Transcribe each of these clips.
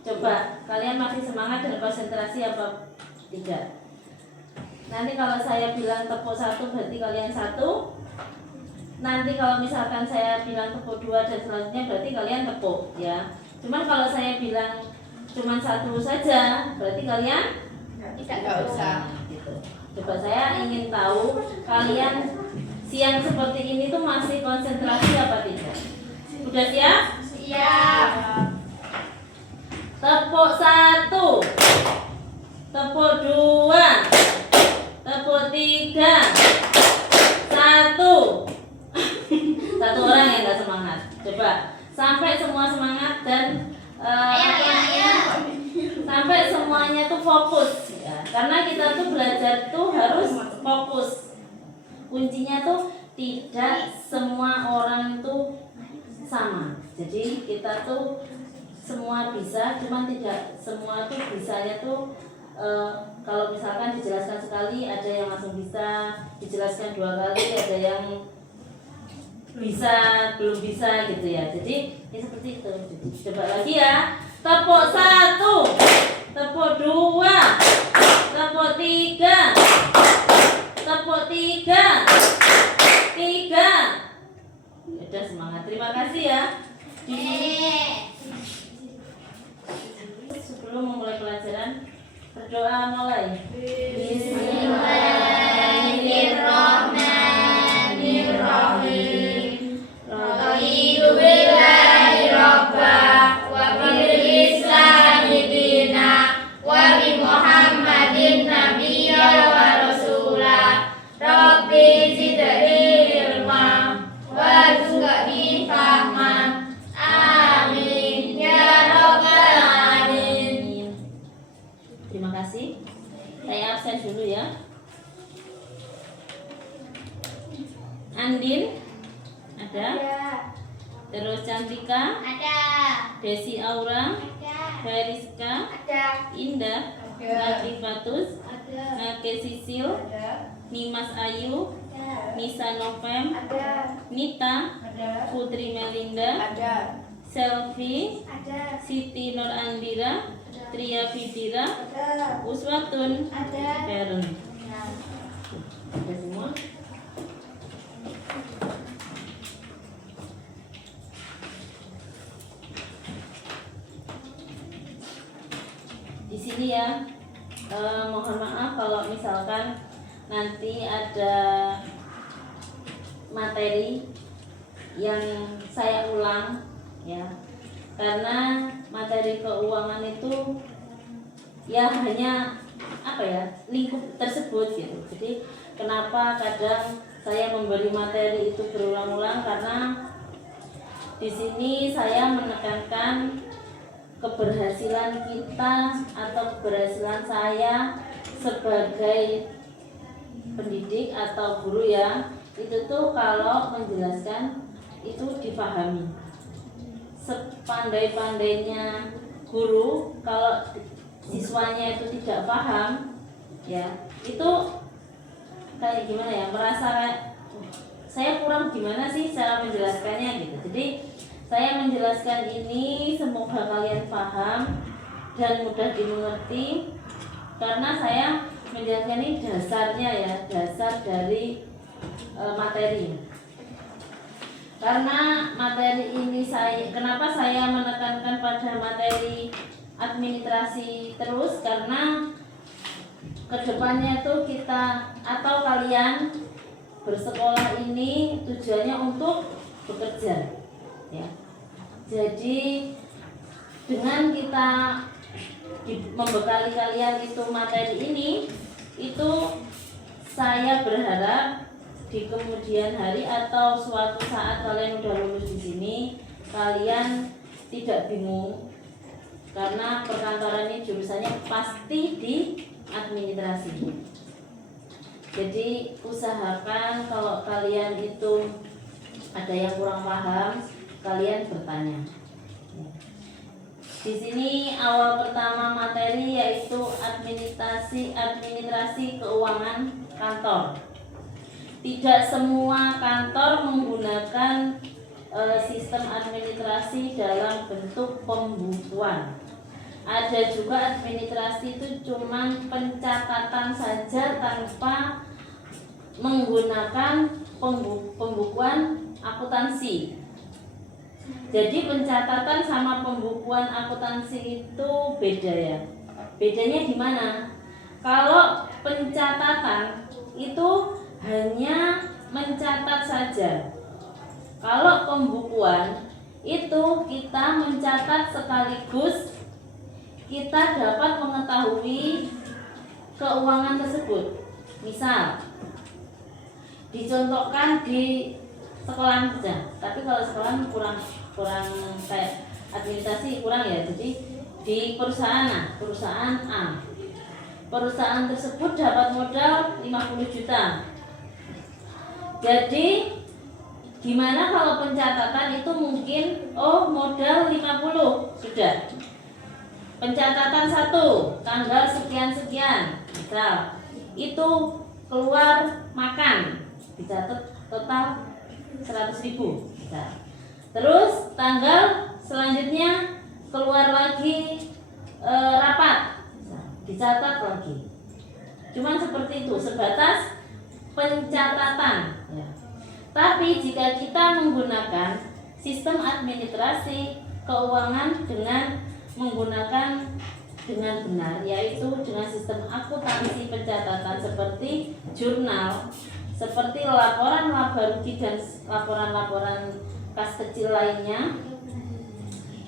Coba kalian masih semangat dan konsentrasi apa tidak? Nanti kalau saya bilang tepuk 1 berarti kalian 1. Nanti kalau misalkan saya bilang tepuk 2 dan selanjutnya berarti kalian tepuk ya. Cuman kalau saya bilang cuman 1 saja berarti kalian Tidak usah. Gitu. Coba saya ingin tahu kalian siang seperti ini tuh masih konsentrasi apa tidak? Udah siap? Siap. Tepuk 1, tepuk 2, tepuk 3, 1. Satu orang yang nggak semangat. Coba sampai semua semangat dan sampai semuanya tuh fokus ya. Karena kita tuh belajar tuh harus fokus. Kuncinya tuh tidak semua orang itu sama. Jadi kita tuh semua bisa, cuman tidak semua tuh bisanya tuh kalau misalkan dijelaskan sekali ada yang langsung bisa, dijelaskan 2 kali ada yang bisa belum bisa gitu ya. Jadi ya seperti itu. Coba lagi ya. Tepuk 1, tepuk 2, tepuk 3, tepuk 3, 3. Udah semangat. Terima kasih ya. Sebelum memulai pelajaran, berdoa mulai. Bismillahirrahmanirrahim. Raditu billahi robba wa bil islami dina wa bi Muhammadin nabiyya wa rasula. Rabbi zidni ilma warzuqni fahma. Amin ya rabbal alamin. Terima kasih. Saya absen dulu ya. Andin ada? Terus Cantika, Ada. Desi Aura, Ada. Feriska, Ada. Indah, Latifatus, Nake Sisil, Nimas Ayu, Nisa Novem, Nita, Putri Melinda, Selvi, Siti Nur Andira, Tria Fidira, Uswatun, Feren. Sudah semua? Di sini ya, mohon maaf kalau misalkan nanti ada materi yang saya ulang ya, karena materi keuangan itu ya hanya apa ya, lingkup tersebut gitu. Jadi kenapa kadang saya memberi materi itu berulang-ulang, karena di sini saya menekankan keberhasilan kita atau keberhasilan saya sebagai pendidik atau guru ya, itu tuh kalau menjelaskan itu dipahami. Sepandai-pandainya guru, kalau siswanya itu tidak paham ya, itu kayak gimana ya, merasa saya kurang gimana sih cara menjelaskannya gitu. Jadi saya menjelaskan ini semoga kalian paham dan mudah dimengerti, karena saya menjelaskan ini dasarnya ya, dasar dari materi. Karena materi ini kenapa saya menekankan pada materi administrasi terus, karena kedepannya tuh kita atau kalian bersekolah ini tujuannya untuk bekerja ya. Jadi dengan kita membekali kalian itu materi ini, itu saya berharap di kemudian hari atau suatu saat kalian udah lulus di sini, kalian tidak bingung, karena perkantoran ini jurusannya pasti di administrasi. Jadi usahakan kalau kalian itu ada yang kurang paham, kalian bertanya. Di sini awal pertama materi yaitu administrasi keuangan kantor. Tidak semua kantor menggunakan sistem administrasi dalam bentuk pembukuan. Ada juga administrasi itu cuman pencatatan saja tanpa menggunakan pembukuan akuntansi. Jadi pencatatan sama pembukuan akuntansi itu beda ya. Bedanya di mana? Kalau pencatatan itu hanya mencatat saja. Kalau pembukuan itu kita mencatat sekaligus kita dapat mengetahui keuangan tersebut. Misal dicontohkan di sekolah saja, tapi kalau sekolah kurang kayak administrasi kurang ya. Jadi di perusahaan A, perusahaan tersebut dapat modal 50 juta. Jadi gimana kalau pencatatan itu mungkin modal 50 sudah. Pencatatan 1 tanggal sekian-sekian, misal itu keluar makan dicatat total 100.000. Terus tanggal selanjutnya keluar lagi rapat, dicatat lagi. Cuman seperti itu, sebatas pencatatan ya. Tapi jika kita menggunakan sistem administrasi keuangan dengan menggunakan dengan benar, yaitu dengan sistem akuntansi pencatatan seperti jurnal, seperti laporan laba rugi dan laporan-laporan kas kecil lainnya,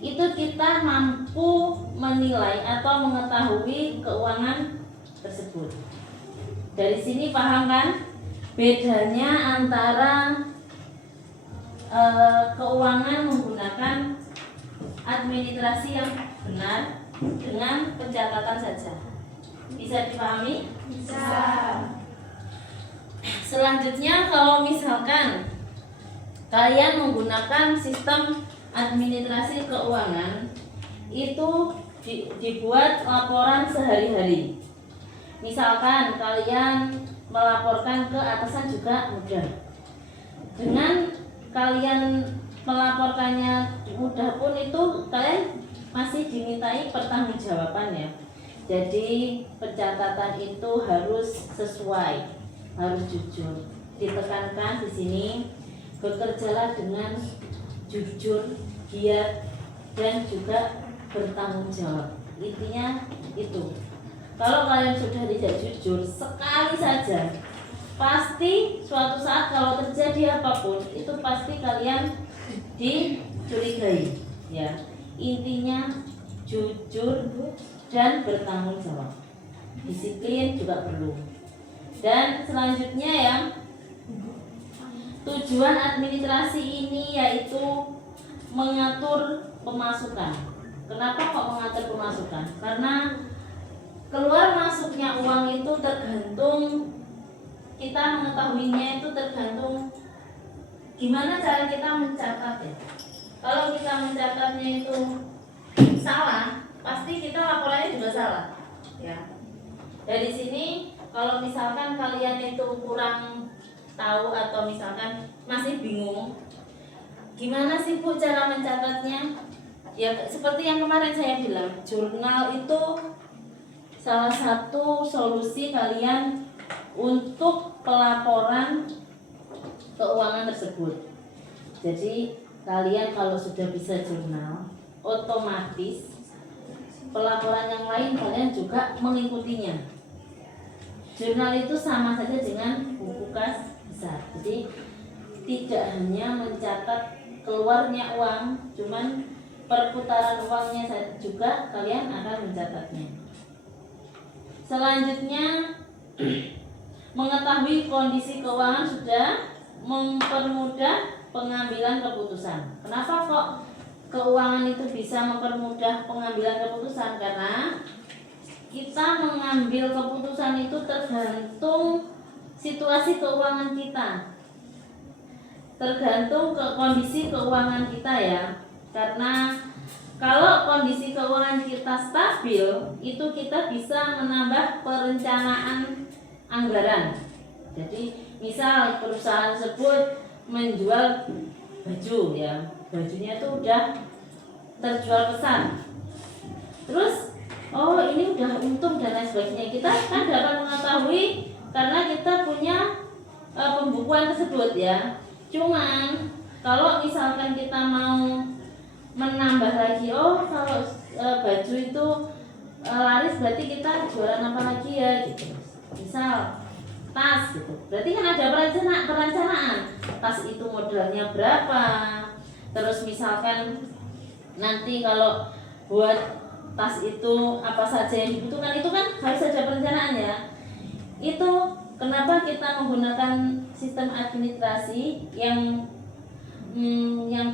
itu kita mampu menilai atau mengetahui keuangan tersebut. Dari sini paham kan bedanya antara keuangan menggunakan administrasi yang benar dengan pencatatan saja. Bisa dipahami? Bisa. Selanjutnya kalau misalkan kalian menggunakan sistem administrasi keuangan itu dibuat laporan sehari-hari. Misalkan kalian melaporkan ke atasan juga mudah. Dengan kalian melaporkannya mudah pun itu kalian masih dimintai pertanggungjawaban ya. Jadi pencatatan itu harus sesuai, harus jujur. Ditekankan di sini, bekerjalah dengan jujur, giat, dan juga bertanggung jawab. Intinya itu. Kalau kalian sudah tidak jujur sekali saja, pasti suatu saat kalau terjadi apapun itu pasti kalian dicurigai ya. Intinya jujur dan bertanggung jawab. Disiplin juga perlu. Dan selanjutnya ya, tujuan administrasi ini yaitu mengatur pemasukan. Kenapa kok mengatur pemasukan? Karena keluar masuknya uang itu tergantung, kita mengetahuinya itu tergantung gimana cara kita mencatat ya. Kalau kita mencatatnya itu salah, pasti kita laporannya juga salah ya. Dari sini kalau misalkan kalian itu kurang tahu atau misalkan masih bingung gimana sih Bu cara mencatatnya, ya seperti yang kemarin saya bilang, jurnal itu salah satu solusi kalian untuk pelaporan keuangan tersebut. Jadi kalian kalau sudah bisa jurnal, otomatis pelaporan yang lain kalian juga mengikutinya. Jurnal itu sama saja dengan buku kas besar. Jadi tidak hanya mencatat keluarnya uang, cuman perputaran uangnya juga kalian akan mencatatnya. Selanjutnya mengetahui kondisi keuangan sudah mempermudah pengambilan keputusan. Kenapa kok keuangan itu bisa mempermudah pengambilan keputusan? Karena kita mengambil keputusan itu tergantung situasi keuangan kita, tergantung ke kondisi keuangan kita ya. Karena kalau kondisi keuangan kita stabil, itu kita bisa menambah perencanaan anggaran. Jadi misal perusahaan tersebut menjual baju ya, bajunya itu udah terjual pesan. Terus untung dan lain sebagainya. Kita kan dapat mengetahui karena kita punya pembukuan tersebut ya. Cuman kalau misalkan kita mau menambah lagi, oh kalau baju itu laris berarti kita jualan apa lagi ya gitu. Misal tas gitu, berarti kan ada perencanaan tas itu modalnya berapa, terus misalkan nanti kalau buat tas itu apa saja yang dibutuhkan, itu kan harus ada perencanaan ya. Itu kenapa kita menggunakan sistem administrasi yang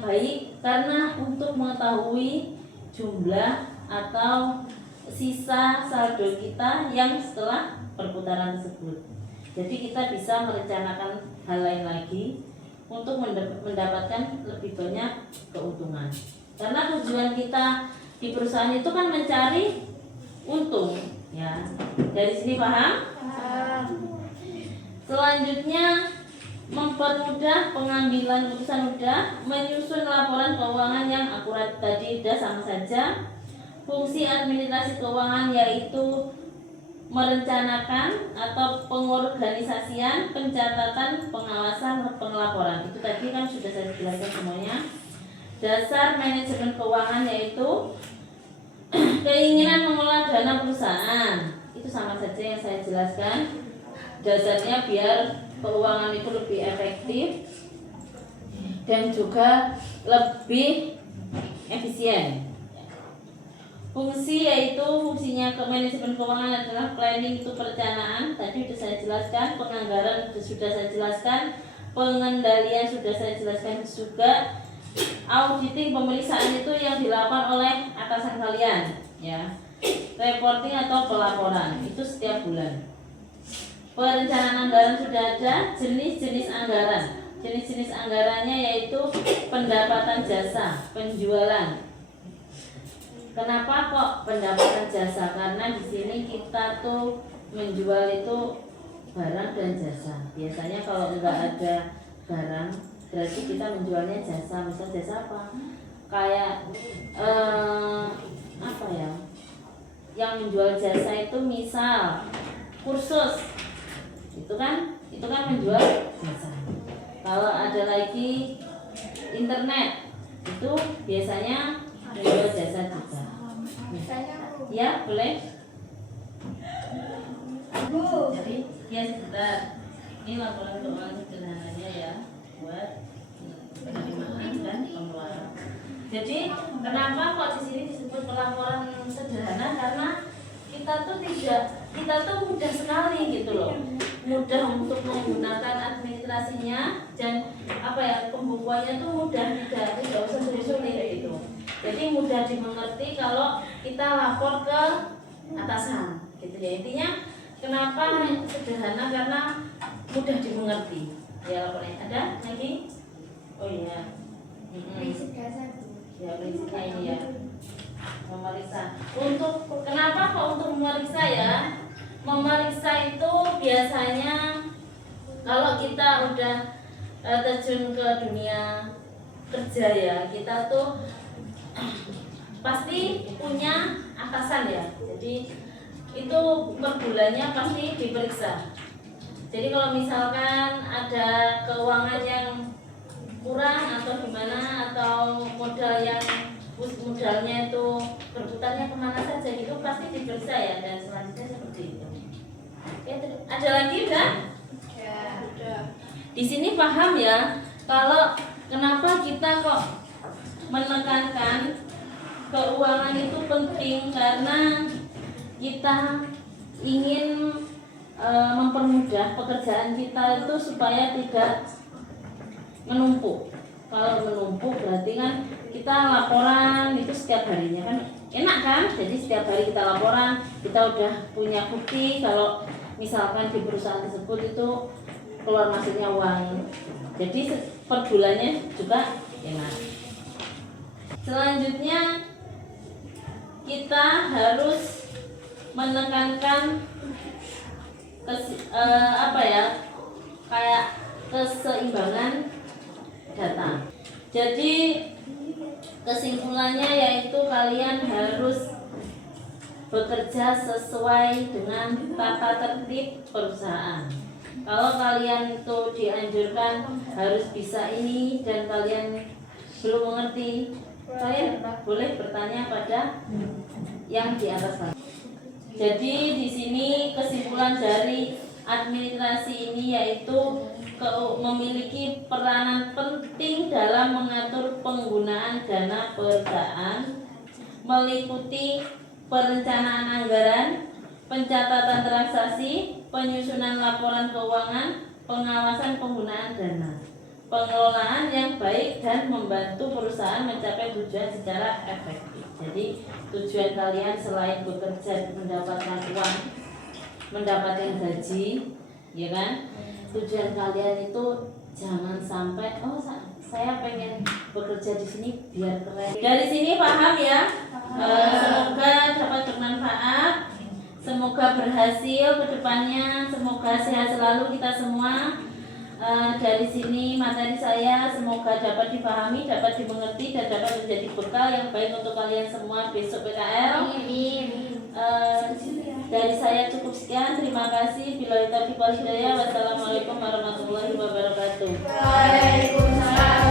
baik, karena untuk mengetahui jumlah atau sisa saldo kita yang setelah perputaran tersebut. Jadi kita bisa merencanakan hal lain lagi untuk mendapatkan lebih banyak keuntungan. Karena tujuan kita di perusahaan itu kan mencari untung, ya. Dari sini paham? Selanjutnya mempermudah pengambilan keputusan, udah. Menyusun laporan keuangan yang akurat, tadi udah sama saja. Fungsi administrasi keuangan yaitu merencanakan atau pengorganisasian, pencatatan, pengawasan, pengelaporan. Itu tadi kan sudah saya jelaskan semuanya. Dasar manajemen keuangan yaitu keinginan mengelola dana perusahaan. Itu sama saja yang saya jelaskan. Dasarnya biar keuangan itu lebih efektif dan juga lebih efisien. Fungsi yaitu fungsinya ke manajemen keuangan adalah planning, itu perencanaan, tadi sudah saya jelaskan. Penganggaran sudah saya jelaskan. Pengendalian sudah saya jelaskan juga. Auditing, pemeriksaan itu yang dilakukan oleh atasan kalian ya. Reporting atau pelaporan itu setiap bulan. Perencanaan anggaran sudah ada. Jenis-jenis anggaran, jenis-jenis anggarannya yaitu pendapatan jasa, penjualan. Kenapa kok pendapatan jasa? Karena di sini kita tuh menjual itu barang dan jasa. Biasanya kalau enggak ada barang, berarti kita menjualnya jasa. Misal jasa apa? Kayak apa ya? Yang menjual jasa itu misal kursus. Itu kan menjual jasa. Kalau ada lagi internet, itu biasanya menjual jasa juga. Ya, boleh. Jadi, ya sebentar. Ini laporan keuangan sederhananya ya, buat penerimaan dan pengeluaran. Jadi, kenapa kok di sini disebut pelaporan sederhana? Karena kita tuh mudah sekali gitu loh. Mudah untuk menggunakan administrasinya dan pembukuannya tuh mudah, tidak usah sulit gitu. Jadi mudah dimengerti kalau kita lapor ke atasan gitu ya. Intinya kenapa sederhana, karena mudah dimengerti ya lapornya. Ada lagi? Oh iya, Prinsip dasar. ya prinsipnya ini ya, memeriksa. Untuk kenapa kok untuk memeriksa ya? Memeriksa itu biasanya kalau kita udah terjun ke dunia kerja ya, kita tuh pasti punya atasan ya. Jadi itu per bulannya pasti diperiksa. Jadi kalau misalkan ada keuangan yang kurang atau gimana, atau modalnya itu berputarnya kemana saja, itu pasti diperiksa ya. Dan selanjutnya seperti itu. Ya, ada lagi udah? Ya, udah. Di sini paham ya kalau kenapa kita kok menekankan keuangan itu penting, karena kita ingin mempermudah pekerjaan kita itu supaya tidak menumpuk. Kalau menumpuk berarti kan kita laporan itu setiap harinya kan enak kan, jadi setiap hari kita laporan, kita udah punya bukti kalau misalkan di perusahaan tersebut itu keluar masuknya uang, jadi per bulannya juga enak. Selanjutnya kita harus menekankan kayak keseimbangan data. Jadi kesimpulannya yaitu kalian harus bekerja sesuai dengan tata tertib perusahaan. Kalau kalian itu dianjurkan harus bisa ini dan kalian belum mengerti, kalian boleh bertanya pada yang di atas tadi. Jadi di sini kesimpulan dari administrasi ini yaitu memiliki peranan penting dalam mengatur penggunaan dana perusahaan, meliputi perencanaan anggaran, pencatatan transaksi, penyusunan laporan keuangan, pengawasan penggunaan dana, pengelolaan yang baik dan membantu perusahaan mencapai tujuan secara efektif. Jadi tujuan kalian selain bekerja mendapatkan uang, mendapatkan gaji, ya kan? Tujuan kalian itu jangan sampai saya pengen bekerja di sini biar keren. Dari sini paham ya? Semoga dapat bermanfaat. Semoga berhasil ke depannya. Semoga sehat selalu kita semua. Dari sini materi saya semoga dapat dipahami, dapat dimengerti dan dapat menjadi bekal yang baik untuk kalian semua besok PKL. Dari saya cukup sekian. Terima kasih. Billahi taufiq wal hidayah. Wassalamualaikum warahmatullahi wabarakatuh. Waalaikumsalam.